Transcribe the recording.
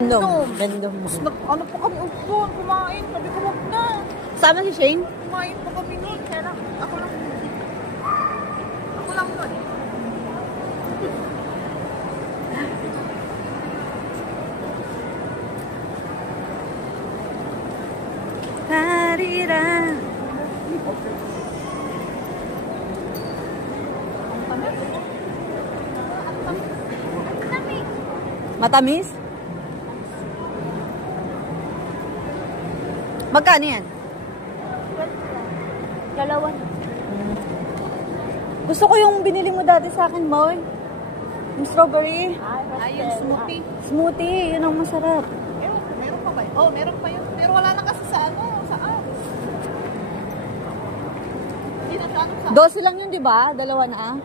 Random. Ano pa kami doon? Kumain. Sabi ko wag na. Sama si Shane? Kumain pa kami noon. Kaya lang, ako lang nun. Tarira. Matamis? Magkano yan? Dalawa. Gusto ko yung binili mo dati sa akin, Moy. Yung strawberry. Ay, yung smoothie. Smoothie, yun ang masarap. Meron pa ba? Oh, meron pa yun. Pero wala na kasi sa saan? Hindi na sa 12 lang yun, di ba? Dalawa na.